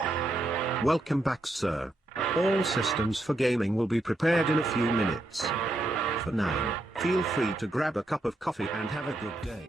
Welcome back, sir. All systems for gaming will be prepared in a few minutes. For now, feel free to grab a cup of coffee and have a good day.